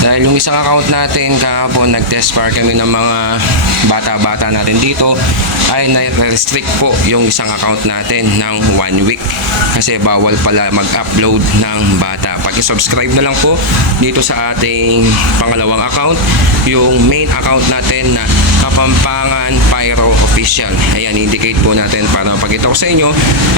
Dahil yung isang account natin kahapon, nag-test fire kami ng mga bata-bata natin dito, ay na-restrict po yung isang account natin ng 1 week. Kasi bawal pala mag-upload ng bata. Pag-subscribe na lang po dito sa ating pangalawang account, yung main account natin na Kapampangan Pyro Official. Ayan, indicate po natin para mapakita ko sa inyo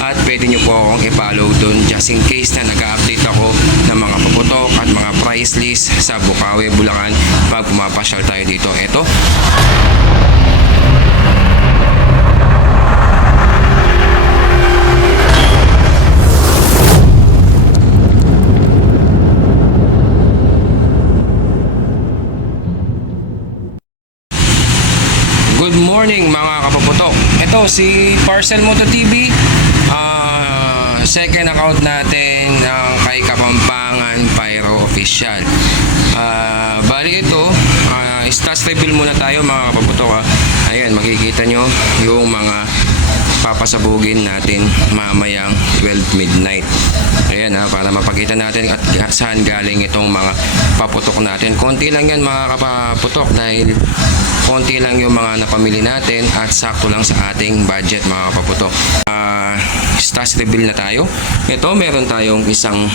at pwede nyo po akong i-follow dun just in case na nag-update ako ng mga paputok at mga price list sa Bukawi, Bulacan pag pumapasyal tayo dito. Ito. Good morning mga kapaputok. Ito si Parcel Moto TV. Second account natin ng kay Kapampangan Pyro Official. Bali ito, stats reveal muna tayo mga kapaputok. Ayan, makikita nyo yung mga papasabugin natin mamayang 12 midnight. Ayan para mapakita natin at saan galing itong mga paputok natin. Konti lang yan mga kapaputok dahil konti lang yung mga napamili natin at sakto lang sa ating budget mga kapaputok. Stats reveal na tayo. Ito meron tayong isang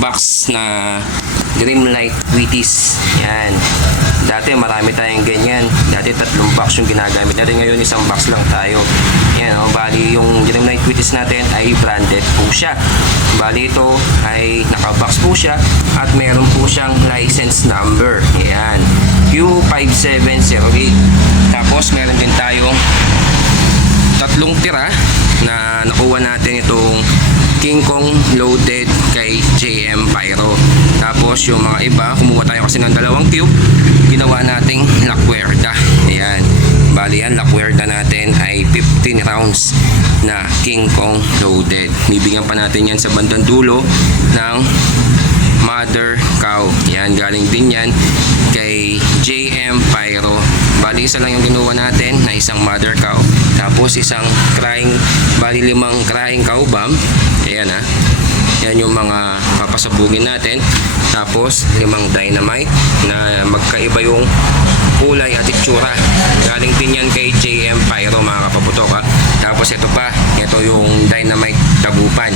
box na Dreamlight Wheaties. Yan. Dati marami tayong ganyan. Dati 3 box yung ginagamit natin. Ngayon isang box lang tayo. Yan. Bali yung Dreamlight Wheaties natin ay branded po siya. Bali ito ay naka-box po siya at meron po siyang license number. Yan. Q5708. Tapos meron din tayong 3 tira na nakuha natin itong King Kong loaded kay JM Pyro. Tapos yung mga iba, kumuha tayo kasi ng 2 tube, ginawa nating lakwerda. Ayan. Bali yan, lakwerda natin ay 15 rounds na King Kong loaded. Bibigyan pa natin yan sa bandang dulo ng mother cow. Yan, galing din yan kay JM Pyro. Bali isa lang yung kinuha natin na isang mother cow. Tapos isang crying, bali 5 crying cow bomb. Ayan yan yung mga papasabugin natin. Tapos 5 dynamite na magkaiba yung kulay at itsura. Galing din yan kay JM Pyro mga kapaputok. Tapos ito pa, ito yung dynamite tagupan.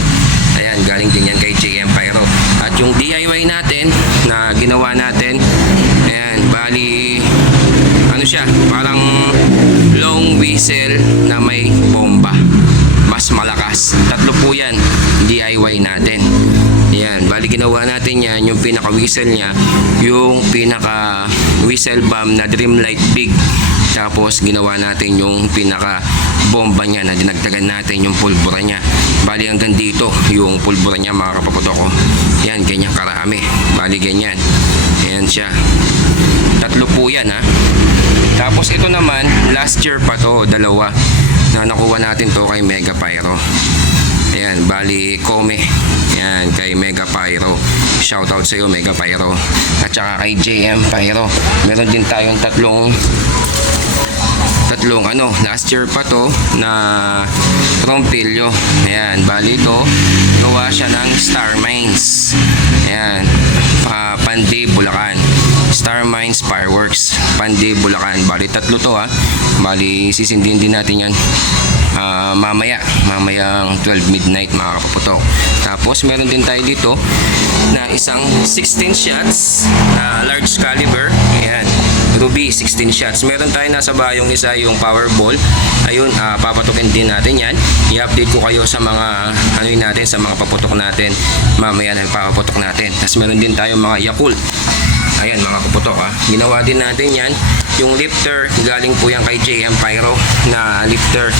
Ayan, galing din yan kay JM Pyro. At yung DIY natin na ginawa natin, ayan, bali ano siya, parang long whistle na may bomba, mas malakas. 3 po yan, DIY natin. Yan, bali ginawa natin yan, yung pinaka whistle nya, yung pinaka whistle bomb na Dreamlight Big. Tapos ginawa natin yung pinaka bomba nya na dinagdagan natin yung pulbura nya. Bali hanggang dito yung pulbura nya mga kapaputok ko. Yan, ganyan karami. Bali ganyan. Ayan siya. 3 po yan Tapos ito naman, last year pa to, 2 na nakuha natin to kay Mega Pyro. Ayan, bali Kome. Ayan, kay Mega Pyro. Shoutout sa iyo Mega Pyro. At saka kay JM Pyro. Meron din tayong tatlong last year pa to na trompilyo. Ayan, bali ito gawa siya ng Star Mines. Ayan, Pandi, Bulacan. Star Mines Fireworks, Pandi, Bulacan. Bali 3 to Bali sisindin din natin yan mamayang 12 midnight mga kapaputok. Tapos meron din tayo dito na isang 16 shots large caliber. Ayan, Ruby 16 shots. Meron tayo nasa bayong isa yung Powerball. Ayun, papatukin din natin yan. I-update ko kayo sa mga natin, sa mga paputok natin mamaya na papaputok natin. Tapos meron din tayo mga Yakult. Ayan mga kaputok ginawa din natin yan. Yung lifter, galing po yan kay JM Pyro na lifter.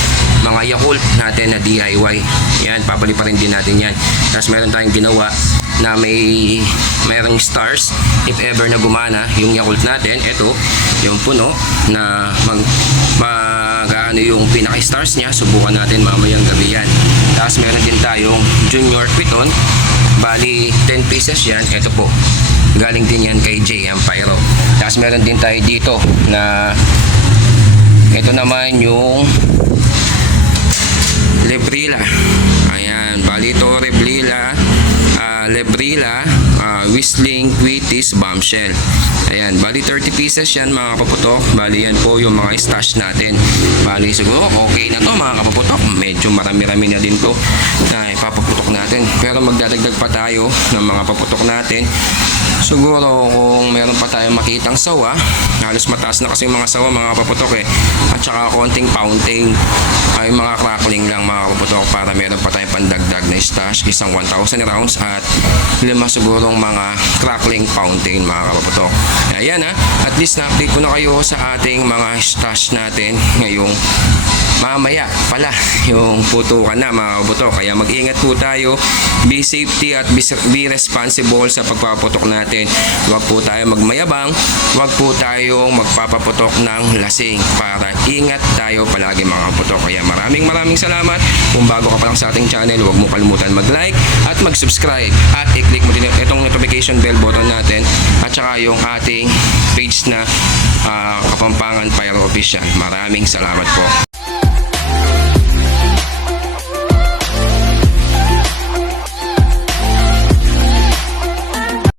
Mga Yakult natin na DIY. Yan, papali pa rin din natin yan. Tapos meron tayong ginawa na mayroong stars. If ever na gumana yung Yakult natin, ito yung puno na mag yung pinaka-stars niya. Subukan natin mamayang gabi yan. Tapos meron din tayong Junior Piton. Bali 10 pieces yan. Ito po, galing din yan kay JM Pyro. Tapos meron din tayo dito na ito naman yung Lebrila. Ayan, bali ito Lebrila Whistling Wheaties Bombshell. Ayan, bali 30 pieces yan mga kapaputok. Bali yan po yung mga stash natin. Bali siguro okay na to mga kapaputok. Medyo marami-rami na din to na ipapaputok natin. Pero magdadagdag pa tayo ng mga paputok natin. Siguro kung meron pa tayong makitang sawa, halos mataas na kasi yung mga sawa mga kapaputok eh. At saka konting fountain ay mga crackling lang mga kapaputok para meron pa tayong pandagdag na stash, isang 1,000 rounds at 5 sigurong mga crackling fountain mga kapaputok. Ayan at least na-update ko na kayo sa ating mga stash natin ngayong mamaya pala yung putukan na mga kapaputok. Kaya mag-ingat po tayo, be safety at be responsible sa pagpapaputok natin. Huwag po tayo magmayabang, huwag po tayo magpapaputok ng lasing, para ingat tayo palagi mga kapaputok. Kaya maraming salamat. Kung bago ka pa lang sa ating channel, huwag mo kalimutan mag-like at mag-subscribe at i-click mo din itong notification bell button natin at saka yung ating page na Kapampangan Pyro Official. Maraming salamat po.